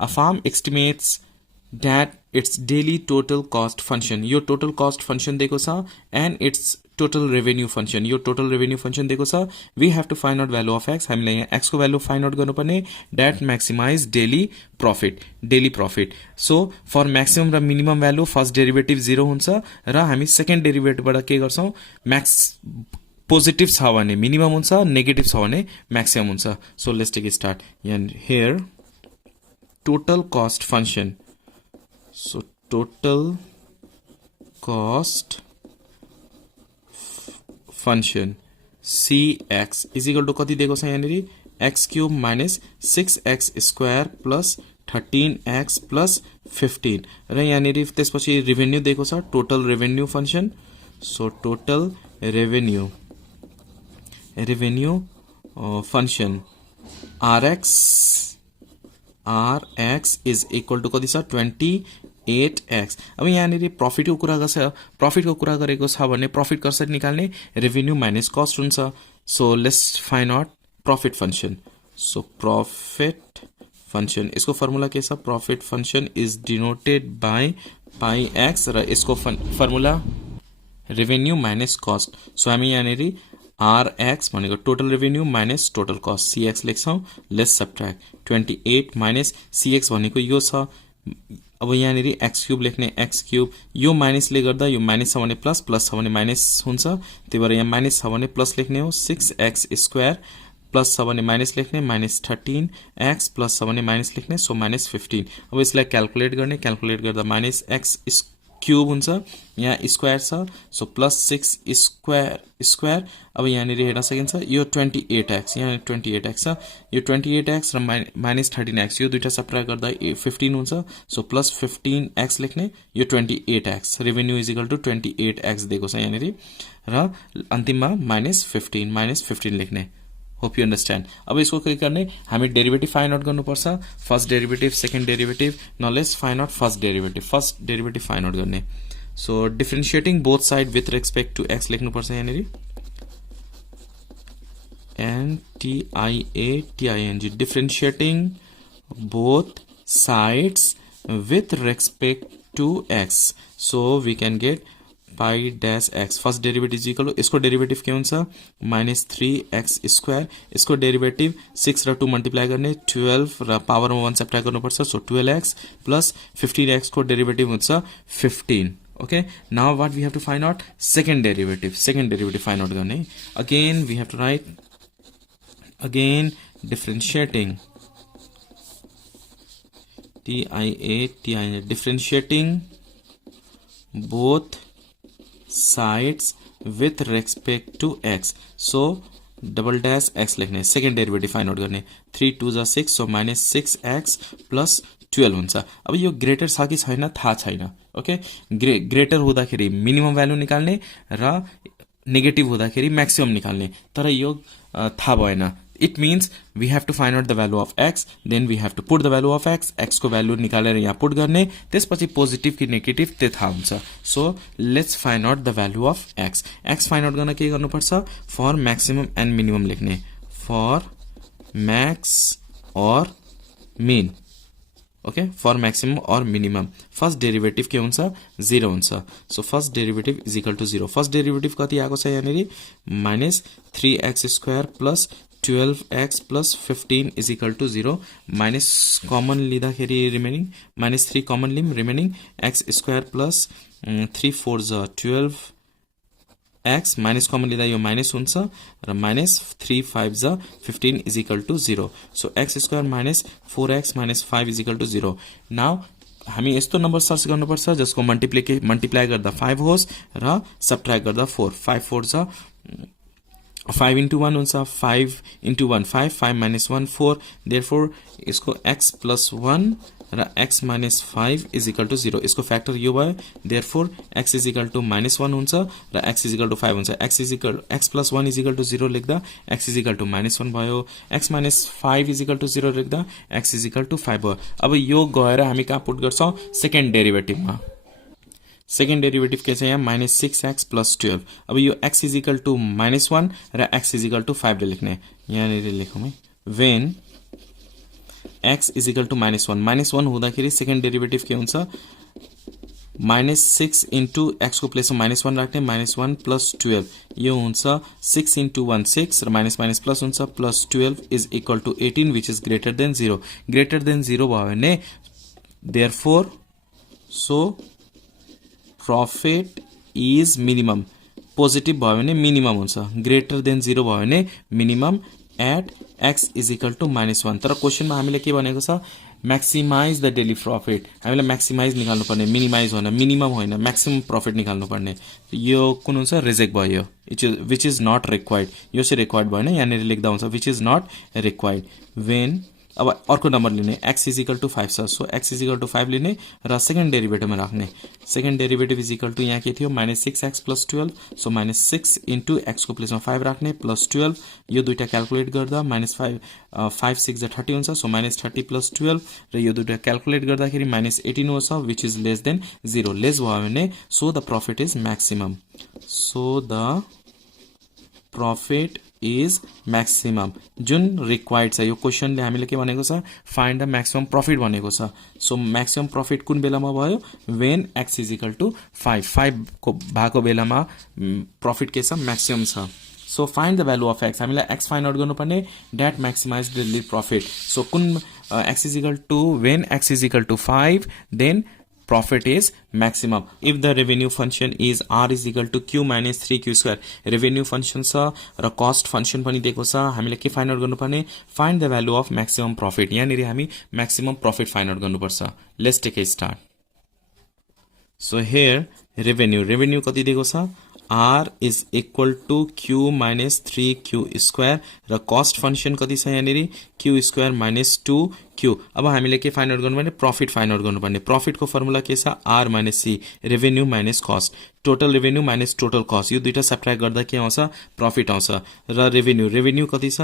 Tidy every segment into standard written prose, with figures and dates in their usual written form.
A farm estimates that its daily total cost function, यो total cost function दिएको छ, and its total revenue function, यो total revenue function दिएको छ. We have to find out value of x. हामीले यहाँ x को value find out गर्नुपर्ने, that maximize daily profit. So for maximum र minimum value first derivative 0 हुन्छ र हामी second derivative बाट के गर्छौं, max positive छ भने minimum हुन्छ, negative छ भने maximum हुन्छ. So let's take a start. And here total cost function. So total cost function cx is equal to कति दिएको छ यहाँनिर, x cube minus 6x square plus 13x plus 15 र यहाँनिर त्यसपछि revenue दिएको छ, total revenue function. So total revenue function rx is equal to कति छ 28x. अब यहाँनिर प्रॉफिट को कुरा गरेको छ भने प्रॉफिट कसरी निकाल्ने, रेभेन्यू माइनस कस्ट हुन्छ. So let's find out profit function. So profit function यसको फर्मुला के छ, profit function is denoted by pi x र यसको formula revenue minus cost. So हामी यहाँनिर rx भनेको total revenue minus total cost cx लेख्छौं. लेट्स सब्ट्र्याक्ट 28 माइनस cx भनेको यो छ. अब यहाँनिर x क्यूब लेख्ने, x क्यूब यो माइनसले गर्दा यो माइनस छ भने प्लस, प्लस छ भने माइनस हुन्छ, त्यही भएर यहाँ माइनस छ भने प्लस लेख्ने हो. 6x स्क्वायर प्लस छ भने माइनस लेख्ने, माइनस 13x प्लस छ भने माइनस लेख्ने, सो माइनस 15. अब यसलाई क्याल्कुलेट गर्ने, क्याल्कुलेट गर्दा माइनस x क्यूब हुन्छ, यहाँ स्क्वायर छ, सो प्लस 6 स्क्वायर. अब यहाँनिर हेर्न सकिन्छ यो 28x, यहाँ 28x छ, यो 28x र माइनस 13x यो दुईटा सब्ट्र्याक्ट गर्दा 15 हुन्छ. सो प्लस 15x लेख्ने, यो 28x revenue is equal to 28x दिएको छ यहाँनिर र अन्तिममा माइनस 15 लेख्ने. Hope you understand. अब इसको के करने, हमें डेरिवेटिव फाइंड आउट गर्नुपर्छ, first derivative second derivative. Now let's find out first derivative find out गर्ने. So differentiating both side with respect to x लेख्नुपर्छ यहाँनिर, NTIATING differentiating both sides with respect to x. So we can get pi dash x. First derivative equal, इसको derivative के हुन्छ minus 3x square, इसको derivative 6 र 2 multiply गर्ने, 12 र power में 1 सब्ट्र्याक्ट गर्नुपर्छ. सो 12x प्लस 15x को डेरिवेटिव हुन्छ 15. Okay, now what we have to find out, second derivative find out गर्ने. Again we have to write, again differentiating TIATING differentiating both sides with respect to x. So double dash x लेख्ने, second derivative find out गर्ने, 3 2 जा 6, so minus 6x plus 12 हुन्छ. अब यो greater छ कि छैन थाहा छैन. ओके, ग्रेटर हुँदाखेरि मिनिमम भ्यालु निकाल्ने र नेगेटिभ हुँदाखेरि मैक्सिमम निकाल्ने, तर यो थाहा भएन. It means we have to find out the value of x, then we have to put the value of x को value निकालेर यहाँ put गर्ने, त्यसपछि पोजिटिभ कि नेगेटिभ त्यो थाहा हुन्छ. So let's find out the value of x. x find out गर्न के गर्नुपर्छ, for maximum and minimum लेख्ने, for max or min. Okay, for maximum or minimum first derivative के हुन्छ 0 हुन्छ. So first derivative is equal to 0. First derivative कति आएको छ यहाँनिर, minus 3x square plus 12x plus 15 is equal to 0. Minus common लिँदाखेरि remaining minus 3 common लिम, remaining x square plus 3 4 जा 12x, माइनस कमन लिँदा यो माइनस हुन्छ र माइनस 3 5 जा 15 is equal to 0. So x square minus 4x minus 5 is equal to 0. Now हामी यस्तो नम्बर सर्च गर्नुपर्छ जसको मल्टिप्लाई गर्दा 5 होस् र सब्ट्र्याक्ट गर्दा 4. 5 4 जा 5 into 1 हुन्छ, 5 into 1 5, 5 minus 1 4. therefore इसको x plus 1 र x minus 5 is equal to 0. इसको फैक्टर यो भयो, therefore x is equal to minus 1 हुन्छ र x is equal to 5 हुन्छ. x plus 1 is equal to 0 लेख्दा x is equal to minus 1 भयो, x minus 5 is equal to 0 लेख्दा x is equal to 5 भयो. अब यो गएर हामी कहाँ पुट गर्छौं, सेकेन्ड डेरिवेटिभमा. सेकेन्ड डेरिवेटिभ के छ यहाँ माइनस 6x प्लस 12. अब यो x is equal to minus 1 र x इज इक्वल टू 5 ले लेख्ने. यहाँनिर लेखौँ है, when x is equal to -1 हुँदाखेरि सेकेन्ड डेरिभेटिभ के हुन्छ -6 इन्टु x को प्लेसमा -1 राख्ने -1 प्लस 12 यो हुन्छ 6 इन्टु 1 6 र माइनस माइनस प्लस हुन्छ plus 12 is equal to 18 which is greater than 0 भयो भने therefore so profit is minimum positive भयो भने मिनिमम हुन्छ ग्रेटर देन 0 भयो भने minimum at x is equal to -1 तर क्वेशनमा हामीले के भनेको छ मैक्सिमाइज द डेली प्रॉफिट हामीलाई मैक्सिमाइज निकाल्नु पर्ने मिनिमाइज होइन मिनिमम होइन मैक्सिमम प्रॉफिट निकाल्नु पर्ने यो कुन हुन्छ रिजेक्ट भयो विच इज नट रिक्वायर्ड यो चाहिँ रिक्वायर्ड भएन यहाँनिर लेख्दा हुन्छ which is not required when अब अर्को नम्बर लिने x इज इक्वल टु 5 छ so x is equal to 5 लिने र सेकेन्ड डेरिभेटिभमा राख्ने second derivative is equal to यहाँ के थियो -6x plus 12 so -6 into x को प्लेसमा 5 राख्ने प्लस 12 यो दुईटा क्याल्कुलेट गर्दा -5 6 30 हुन्छ सो -30 प्लस 12 र यो दुईटा क्याल्कुलेट गर्दाखेरि -18 हुन्छ which is less than 0 lace भयो भने so the profit is maximum so the profit is maximum जुन रिक्वायर्ड छ यो क्वेशनले हामीले के भनेको छ फाइन्ड द मैक्सिमम प्रॉफिट भनेको छ सो मैक्सिमम प्रॉफिट कुन बेलामा भयो when x is equal to 5 को भएको बेलामा प्रॉफिट के छ मैक्सिमम छ so find the value of x हामीलाई x फाइन्ड आउट गर्नुपर्ने that maximize daily profit so कुन x is equal to when x is equal to 5 then profit is maximum if the revenue function is r is equal to q minus 3q square revenue function छ र cost function पनि दिएको छ हामीले के find out गर्नुपर्ने find the value of maximum profit यहाँनिर हामी maximum profit फाइन्ड आउट गर्नुपर्छ let's take a start so here revenue कति दिएको छ r is equal to q minus 3q square र cost function कति छ यहाँनिर q square minus 2q अब हामीले के फाइन्ड आउट गर्नुपर्ने प्रॉफिट फाइन्ड आउट गर्नुपर्ने प्रॉफिट को फर्मुला के छ r minus c revenue minus cost total revenue minus total cost यो दुईटा सब्ट्र्याक्ट गर्दा के आउँछ प्रॉफिट आउँछ र रेभेन्यू कति छ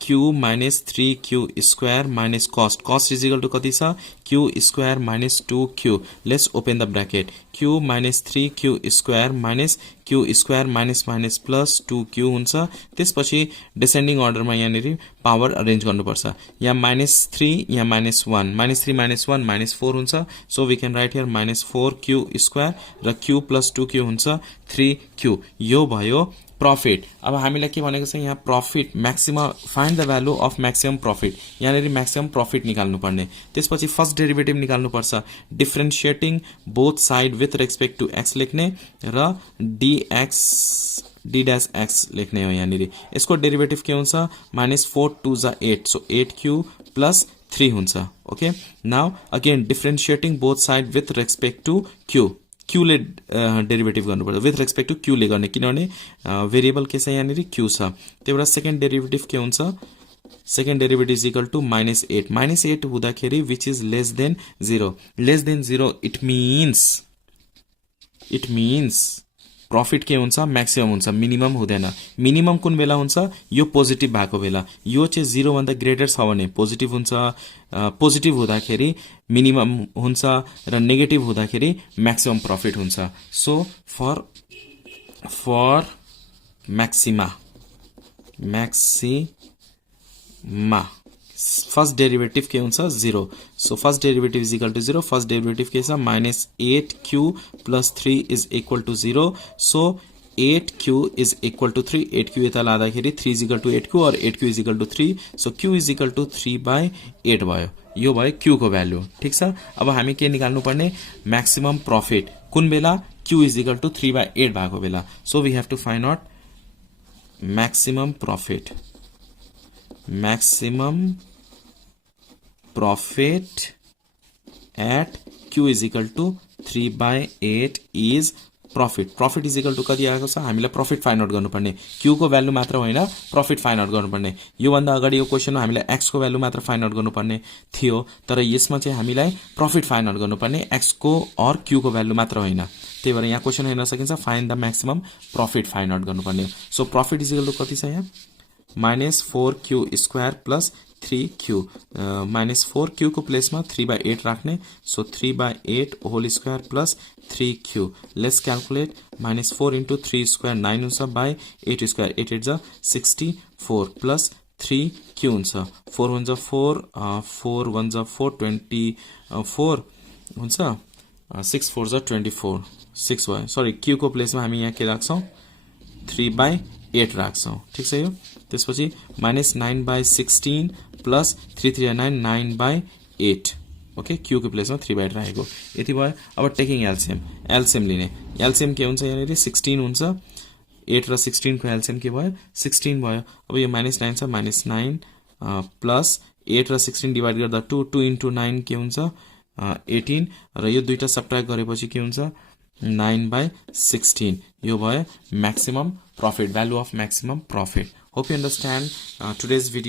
q minus 3q square minus cost is equal to कति छ q square minus 2q let's open the bracket q minus 3q square minus q square minus plus 2q हुन्छ त्यसपछि डिसेन्डिङ अर्डरमा यहाँनिर पावर अरेन्ज गर्नुपर्छ यहाँ -3 यहाँ -1 -3 -1 -4 हुन्छ so we can write here -4q square र q प्लस 2q हुन्छ 3q यो भयो प्रॉफिट अब हामीलाई के भनेको छ यहाँ profit maximum find the value of maximum profit यहाँनिर मैक्सिमम प्रॉफिट निकाल्नु पर्ने त्यसपछि फर्स्ट डेरिभेटिभ निकाल्नु पर्छ differentiating both side with respect to x लेख्ने र d dash x लेख्ने हो यहाँनिर यसको डेरिभेटिभ के हुन्छ -4 2 जा 8 सो 8q प्लस 3 हुन्छ okay now again differentiating both side with respect to q ले डेरिभेटिभ गर्नुपर्छ विथ रेस्पेक्ट टु q ले गर्ने किनभने भेरिएबल के छ यहाँनिर q छ त्यही भएर सेकेन्ड डेरिभेटिभ के हुन्छ second derivative is equal to -8 हुँदाखेरि which is less than 0 it means profit के हुन्छ मैक्सिमम हुन्छ मिनिमम हुँदैन मिनिमम कुन बेला हुन्छ यो पोजिटिभ भएको बेला यो चाहिँ 0 भन्दा ग्रेटर छ भने पोजिटिभ हुन्छ पोजिटिभ हुँदाखेरि मिनिमम हुन्छ र नेगेटिभ हुँदाखेरि मैक्सिमम प्रॉफिट हुन्छ so for maxima first derivative के हुन्छ 0 so first derivative is equal to 0 first derivative के छ -8q plus 3 is equal to 0 so 8q is equal to 3 8q यता लाँदाखेरि 3 इज इक्वल टु 8q और 8q is equal to 3 so q is equal to 3/8 भयो यो भयो q को value ठीक छ अब हामी के निकाल्नु पर्ने मैक्सिमम प्रॉफिट कुन बेला q इज इक्वल टु 3/8 भएको बेला so we have to find out maximum profit at q is equal to 3/8 is profit is equal to कति आएको छ हामीलाई प्रॉफिट फाइन्ड आउट गर्नुपर्ने q को भ्यालु मात्र होइन प्रॉफिट फाइन्ड आउट गर्नुपर्ने यो भन्दा अगाडि यो क्वेशनमा हामीलाई x को भ्यालु मात्र फाइन्ड आउट गर्नुपर्ने थियो तर यसमा चाहिँ हामीलाई प्रॉफिट फाइन्ड आउट गर्नुपर्ने x को और q को भ्यालु मात्र होइन त्यही भएर यहाँ क्वेशन हेर्न सकिन्छ find the maximum profit find out गर्नुपर्ने so profit is equal to कति छ यहाँ -4q square plus 3q -4q को प्लेसमा 3/8 राख्ने so 3/8 whole square plus 3q let's calculate -4 into 3 square 9 हुन्छ बाई 8 स्क्वायर 8 8 जा 64 प्लस 3 हुन्छ 4 1 4 4 1 4 24 हुन्छ 6 4 24 6 भयो सरी q को प्लेसमा हामी यहाँ के राख्छौं 3/8 राख्छौं ठीक छ यो त्यसपछि -9/16 प्लस 3 3 9 9/8 ओके q को प्लेसमा 3/8 राखेको यति भयो अब टेकिङ एलसीएम लिने एलसीएम के हुन्छ यहाँ 16 हुन्छ 8 र 16 को एलसीएम के भयो 16 भयो अब यो -9 छ -9 प्लस 8 र 16 डिवाइड गर्दा 2 2 into 9 के हुन्छ 18 र यो दुईटा सबट्र्याक्ट गरेपछि के हुन्छ 9/16 यो भयो maximum profit value of maximum profit hope you understand today's video